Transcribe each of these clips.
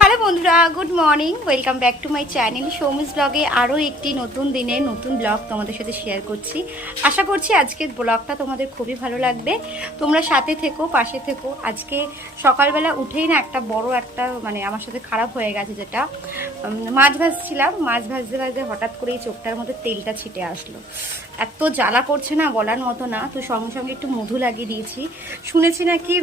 Hello বন্ধুরা, good morning. Welcome back to my channel Soumi's ব্লগে। আরও একটি নতুন দিনে নতুন ব্লগ তোমাদের সাথে শেয়ার করছি। আশা করছি আজকের ব্লগটা তোমাদের খুবই ভালো লাগবে। তোমরা সাথে থেকো, পাশে থেকো। আজকে সকালবেলা উঠেই না একটা বড় একটা আমার সাথে খারাপ হয়ে গেছে, যেটা মাছ ভাজছিলাম। মাছ ভাজতে ভাজতে হঠাৎ করেই চোখটার মধ্যে তেলটা ছিটে আসলো। এত জ্বালা করছে না, বলার মতো না। তো সঙ্গে সঙ্গে একটু মধু লাগিয়ে দিয়েছি। শুনেছি নাকি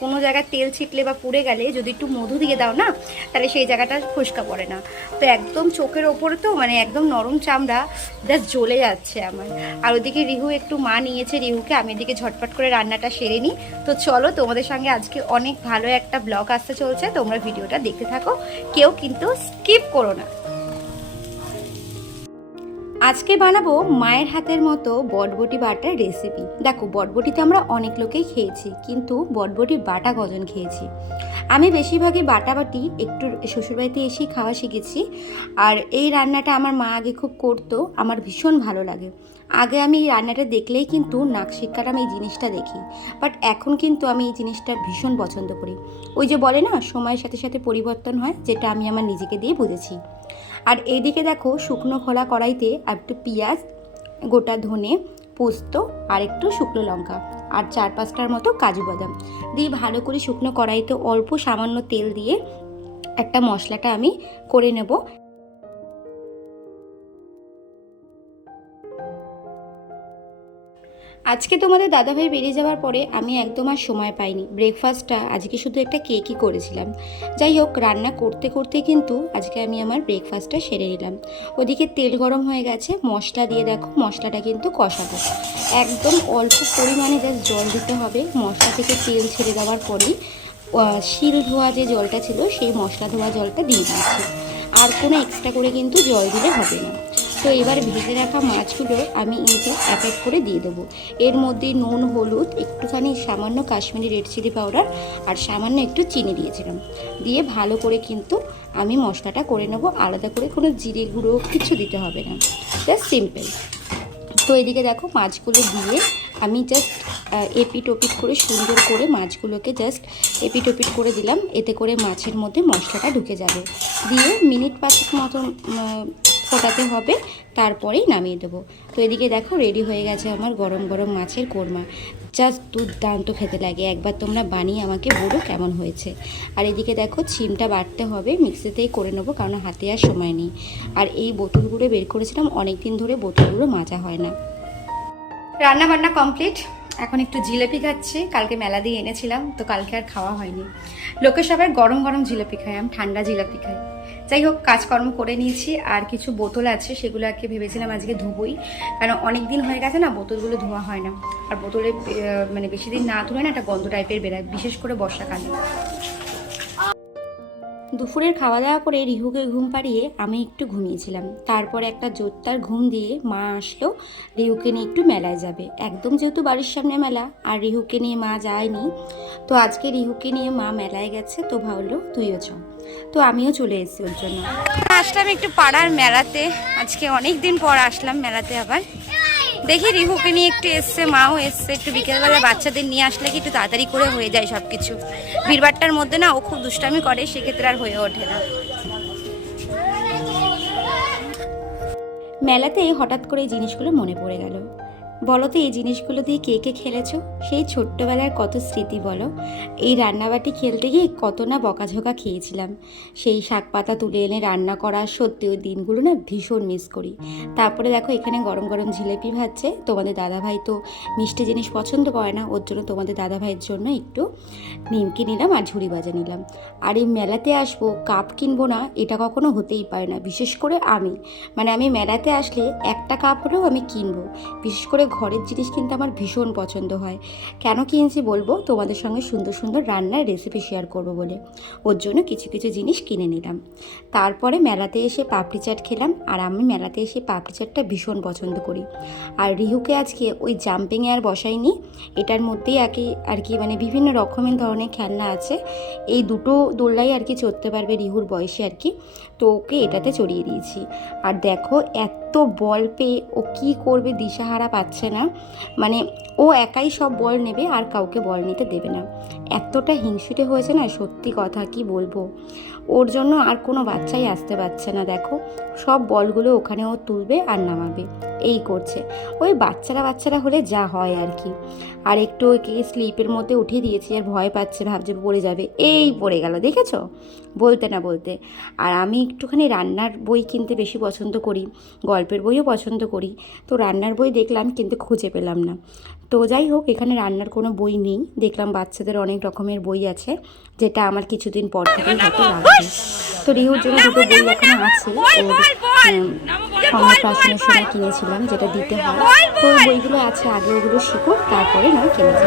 কোনো জায়গায় তেল ছিটলে বা পুড়ে গেলে যদি একটু মধু দিয়ে দাও না, তাহলে সেই জায়গাটা ফোস্কা পড়ে না। তো একদম চোখের ওপরে তো একদম নরম চামড়া, জাস্ট জ্বলে যাচ্ছে আমার। আর ওদিকে রিহু একটু মা নিয়েছে রিহুকে, আমি এদিকে ঝটপট করে রান্নাটা সেরে নিই। তো চলো, তোমাদের সঙ্গে আজকে অনেক ভালো একটা ব্লগ আসতে চলছে। তোমরা ভিডিওটা দেখতে থাকো, কেউ কিন্তু স্কিপ করো না। আজকে বানাবো মায়ের হাতের মতো বটবটি বাটার রেসিপি। দেখো, বটবটি তো আমরা অনেক লোকেই খেয়েছি, কিন্তু বটবটির বাটা কজন খেয়েছি? আমি বেশিরভাগই বাটাবাটি একটু শ্বশুরবাড়িতে এসেই খাওয়া শিখেছি। আর এই রান্নাটা আমার মা আগে খুব করতো, আমার ভীষণ ভালো লাগে। আগে আমি এই রান্নাটা দেখলেই কিন্তু নাক শিক্ষাটা আমি এই জিনিসটা দেখি, বাট এখন কিন্তু আমি এই জিনিসটা ভীষণ পছন্দ করি। ওই যে বলে না, সময়ের সাথে সাথে পরিবর্তন হয়, যেটা আমি আমার নিজেকে দিয়ে বুঝেছি। আর এইদিকে দেখো, শুকনো খোলা কড়াইতে আর একটু পেঁয়াজ, গোটা ধনে, পোস্ত আর একটু শুকনো লঙ্কা আর 4-5টার মতো কাজু বাদাম দিয়ে ভালো করে শুকনো কড়াইতে অল্প সামান্য তেল দিয়ে একটা মশলাটা আমি করে নেব। আজকে তোমাদের দাদাভাই বেরিয়ে যাওয়ার পরে আমি একদম আর সময় পাইনি। ব্রেকফাস্টটা আজকে শুধু একটা কেকই করেছিলাম। যাই হোক, রান্না করতে করতে কিন্তু আজকে আমি আমার ব্রেকফাস্টটা সেরে নিলাম। ওদিকে তেল গরম হয়ে গেছে, মশলা দিয়ে দেখো, মশলাটা কিন্তু কষাবো। একদম অল্প পরিমাণে জাস্ট জল দিতে হবে। মশলা থেকে তেল ছেড়ে দেওয়ার পরেই শিল ধোয়া যে জলটা ছিল, সেই মশলা ধোয়া জলটা দিয়ে দিচ্ছি। আর কোনো এক্সট্রা করে কিন্তু জল দিলে হবে না। তো এবার ভেজে রাখা মাছগুলো আমি এতে এক এক করে দিয়ে দেবো। এর মধ্যে নুন, হলুদ, একটুখানি সামান্য কাশ্মীরি রেড চিলি পাউডার আর সামান্য একটু চিনি দিয়েছিলাম। দিয়ে ভালো করে কিন্তু আমি মশলাটা করে নেব। আলাদা করে কোনো জিরে গুঁড়ো কিছু দিতে হবে না, জাস্ট সিম্পল। তো এদিকে দেখো, মাছগুলো দিয়ে আমি জাস্ট এপিট ওপিট করে সুন্দর করে মাছগুলোকে জাস্ট এপিট ওপিট করে দিলাম। এতে করে মাছের মধ্যে মশলাটা ঢুকে যাবে। দিয়ে মিনিট 5 মতো ফোটাতে হবে, তারপরেই নামিয়ে দেবো। তো এদিকে দেখো, রেডি হয়ে গেছে আমার গরম গরম মাছের কোরমা। জাস্ট দুর্দান্ত খেতে লাগে। একবার তোমরা বানিয়ে আমাকে বলো কেমন হয়েছে। আর এদিকে দেখো, চিমটা বাটতে হবে, মিক্সিতেই করে নেবো, কারণ হাতে আর সময় নেই। আর এই বোতলগুলো বের করেছিলাম, অনেক দিন ধরে বোতলগুলো মাজা হয় না। রান্না বান্না কমপ্লিট। এখন একটু জিলেপি খাচ্ছি। কালকে মেলা দিয়ে এনেছিলাম, তো কালকে আর খাওয়া হয়নি। লোকে সবাই গরম গরম জিলেপি খায়, আমি ঠান্ডা জিলেপি খাই। যাই হোক, কাজকর্ম করে নিয়েছি। আর কিছু বোতল আছে, সেগুলো আজকে ভেবেছিলাম আজকে ধুবোই, কারণ অনেক দিন হয়ে গেছে না, বোতলগুলো ধোয়া হয় না। আর বোতলে বেশি দিন না ধুলে না একটা গন্ধ টাইপের বেরোয়, বিশেষ করে বর্ষাকালে। দুপুরের খাওয়া দাওয়া করে রিহুকে ঘুম পাড়িয়ে আমি একটু ঘুমিয়েছিলাম। তারপর একটা জোরদার ঘুম দিয়ে মা আসলো, রিহুকে নিয়ে একটু মেলায় যাবে। একদম যেহেতু বাড়ির সামনে মেলা, আর রিহুকে নিয়ে মা যায়নি, তো আজকে রিহুকে নিয়ে মা মেলায় গেছে। তো ভাবলো তুইও চ। তো আমিও চলে এসেছি ওর জন্য। আসলাম একটু পাড়ার মেলাতে। আজকে অনেক দিন পর আসলাম মেলাতে। আবার দেখি, রিহুকে নিয়ে একটু এসছে, মাও এসছে। একটু বিকেলবেলা বাচ্চাদের নিয়ে আসলে কি একটু তাড়াতাড়ি করে হয়ে যায় সব কিছু। ভিড়ভাট্টার মধ্যে না ও খুব দুষ্টামি করে, সেক্ষেত্রে আর হয়ে ওঠে না। মেলাতে হঠাৎ করে এই জিনিসগুলো মনে পড়ে গেল। বলো তো, এই জিনিসগুলো দিয়ে কে কে খেলেছো? সেই ছোট্টবেলার কত স্মৃতি বলো। এই রান্নাবাটি খেলতে গিয়ে কত না বকাঝোকা খেয়েছিলাম। সেই শাক পাতা তুলে এনে রান্না করা, সত্যি ওই দিনগুলো না ভীষণ মিস করি। তারপরে দেখো, এখানে গরম গরম জিলেপি ভাজছে। তোমাদের দাদাভাই তো মিষ্টি জিনিস পছন্দ করে না, ওর জন্য তোমাদের দাদাভাইয়ের জন্য একটু নিমকি নিলাম আর ঝুড়ি ভাজা নিলাম। আর এই মেলাতে আসবো, কাপ কিনবো না, এটা কখনো হতেই পারে না। বিশেষ করে আমি মেলাতে আসলে একটা কাপ হলেও আমি কিনবো। বিশেষ করে ঘরের জিনিস কিন্তু আমার ভীষণ পছন্দ হয়। কেন কিনছি বলবো, তোমাদের সঙ্গে সুন্দর সুন্দর রান্নার রেসিপি শেয়ার করব বলে। ওর জন্য কিছু কিছু জিনিস কিনে নিলাম। তারপরে মেলাতে এসে পাপড়ি চাট খেলাম। আর আমি মেলাতে এসে পাপড়ি চাটটা ভীষণ পছন্দ করি। আর রিহুকে আজকে ওই জাম্পিংয়ে আর বসাইনি। এটার মধ্যেই আর কি বিভিন্ন রকমের ধরনের খেলনা আছে। এই দুটো দোলনাই আর কি চড়তে পারবে রিহুর বয়সে আর কি। তো ওকে এটাতে চড়িয়ে দিয়েছি। আর দেখো, এত এত বল পেয়ে ও কি করবে দিশাহারা পাচ্ছে না। মানে ও একাই সব বল নেবে আর কাউকে বল নিতে দেবে না। এতটা হিংসুটে হয়েছে না, সত্যি কথা কি বলবো। ওর জন্য আর কোনো বাচ্চাই আসতে পারছে না। দেখো সব বলগুলো ওখানে ও তুলবে আর নামাবে, এই করছে। ওই বাচ্চারা হলে যা হয় আর কি। আর একটু ওকে স্লিপের মধ্যে উঠিয়ে দিয়েছি, আর ভয় পাচ্ছে, ভাবছে পড়ে যাবে। এই পড়ে গেল, দেখেছো, বলতে না বলতে। আর আমি একটুখানি রান্নার বই কিনতে বেশি পছন্দ করি, গল্পের বইও পছন্দ করি। তো রান্নার বই দেখলাম কিন্তু খুঁজে পেলাম না। তো যাই হোক, এখানে রান্নার কোনো বই নেই। দেখলাম বাচ্চাদের অনেক রকমের বই আছে, যেটা আমার কিছুদিন পর থেকেই হয়তো লাগবে। তো রিহুর জন্য দুটো বই এখনো আছে, ওর অন্নপ্রাশনের সময় কিনেছিলাম, যেটা দিতে হয়। তো ওই বইগুলো আছে, আগে ওগুলো শিখুক, তারপরে নয় কিনেছি।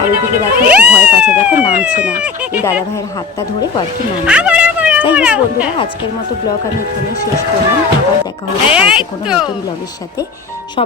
আর ওইদিকে দেখো একটু ভয় পাচ্ছে, দেখো নামছে না। এই দাদা ভাইয়ের হাতটা ধরে কয়েকটি নামছে। যাই হোক বন্ধুরা, আজকের মতো ব্লগ আমি এখানে শেষ করলাম। আবার দেখা হবে কালকে কোনো নতুন ব্লগের সাথে। সব